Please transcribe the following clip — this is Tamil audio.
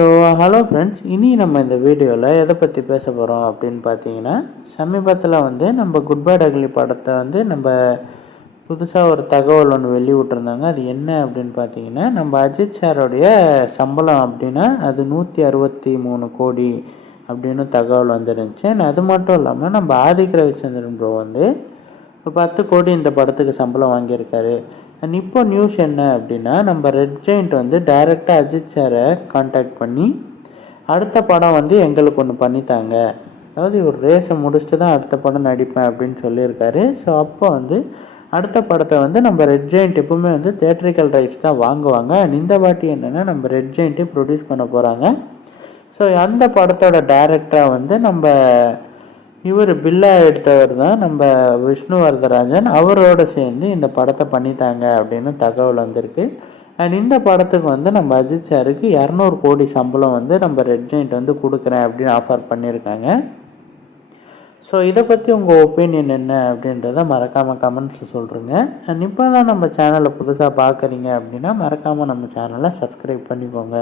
ஸோ ஹலோ ஃப்ரெண்ட்ஸ் இனி நம்ம இந்த வீடியோவில் எதை பற்றி பேச போகிறோம் அப்படின்னு பார்த்தீங்கன்னா சமீபத்தில் வந்து நம்ம குட் பை டக்லி படத்தை வந்து நம்ம புதுசாக ஒரு தகவல் ஒன்று வெளியிட்டிருந்தாங்க. அது என்ன அப்படின்னு பார்த்தீங்கன்னா நம்ம அஜித் சாரோடைய சம்பளம் அப்படின்னா அது நூற்றி அறுபத்தி மூணு கோடி அப்படின்னு தகவல் வந்துருந்துச்சு. அது மட்டும் இல்லாமல் நம்ம ஆதிக் ரவிச்சந்திரன் ப்ரோ வந்து ஒரு பத்து கோடி இந்த படத்துக்கு சம்பளம் வாங்கியிருக்காரு. அண்ட் இப்போ நியூஸ் என்ன அப்படின்னா நம்ம ரெட் ஜெயிண்ட் வந்து டைரெக்டாக அஜித் சாரை காண்டாக்ட் பண்ணி அடுத்த படம் வந்து எங்களுக்கு ஒன்று பண்ணித்தாங்க. அதாவது இவர் ரேஸை முடிச்சுட்டு தான் அடுத்த படம் நடிப்பேன் அப்படின்னு சொல்லியிருக்காரு. ஸோ அப்போ வந்து அடுத்த படத்தை வந்து நம்ம ரெட் ஜெயிண்ட் எப்பவுமே வந்து தேட்ரிக்கல் ரைட்ஸ் தான் வாங்குவாங்க. அண்ட் இந்த வாட்டி என்னென்னா நம்ம ரெட் ஜெயிண்ட்டே ப்ரொடியூஸ் பண்ண போகிறாங்க ஸோ அந்த படத்தோட டைரக்டராக வந்து நம்ம இவர் பில்லா எடுத்தவர் தான் நம்ம விஷ்ணுவரதராஜன். அவரோட சேர்ந்து இந்த படத்தை பண்ணித்தாங்க அப்படின்னு தகவல் வந்திருக்கு. அண்ட் இந்த படத்துக்கு வந்து நம்ம அஜித் சாருக்கு இரநூறு கோடி சம்பளம் வந்து நம்ம ரெட் ஜெயிண்ட் வந்து கொடுக்குறேன் அப்படின்னு ஆஃபர் பண்ணியிருக்காங்க. ஸோ இதை பற்றி உங்கள் ஒப்பீனியன் என்ன அப்படின்றத மறக்காமல் கமெண்ட்ஸில் சொல்கிறேங்க அண்ட் இப்போ தான் நம்ம சேனலை புதுசாக பார்க்குறீங்க அப்படின்னா மறக்காமல் நம்ம சேனலை சப்ஸ்கிரைப் பண்ணிக்கோங்க.